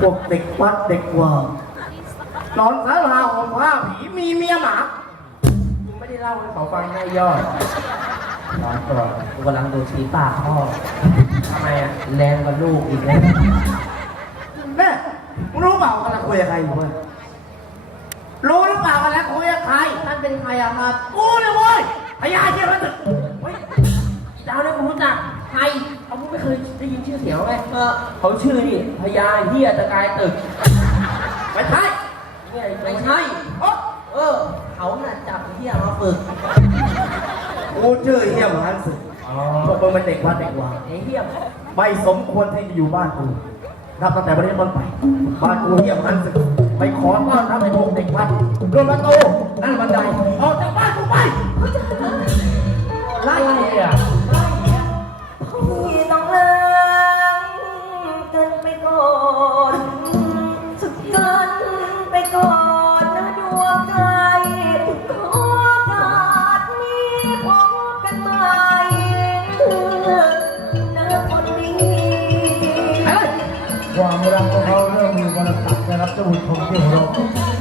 พวกเด็กวัดเด็กว่านอนสาราห่มผ้าผีมีเมียหมามึงไม่ได้เล่าให้เขาฟังให้ยอดนอนก่อนกูกำลังดูชีปากพ่อทำไมอะแรงกว่าลูกอีกแล้วแม่มึงรู้เปล่ากำลังคุยกับใครอยู่เว้ยรู้หรือเปล่ากำลังคุยกับใครท่านเป็นใครอะครับกูเลยเว้ยพญาเชี่ยวมันตึกเฮ้ยอีดาวเนี่ยกูรู้จัก ใครเขาไม่เคยได้ยินชื่อเสียงไหมเออเขาชื่อนี่พญาเฮียตะกายตึก ไม่ใช่เนี่ยไม่ใช่โอ๊ะเออ เขาน่ะจับเฮียมาฝึกกูชื่อเฮียมหันสึกอ๋อพวกมึงเป็นเด็กวัดเด็กว่าไอ้เฮียไม่สมควรที่จะอยู่บ้านกูนับตั้งแต่วันนี้เป็นต้นไป บ้านกูเฮียมหันสึกไปขอต้อนรับไอ้พวกเด็กวัดโดนประตูนั่นบันไดออกจากบ้านกูไปไล่เลย คนดีไปเลยวามรักของเขาเริ่มมีวันตัดนะครับเจ้าบุญชมที่เคารา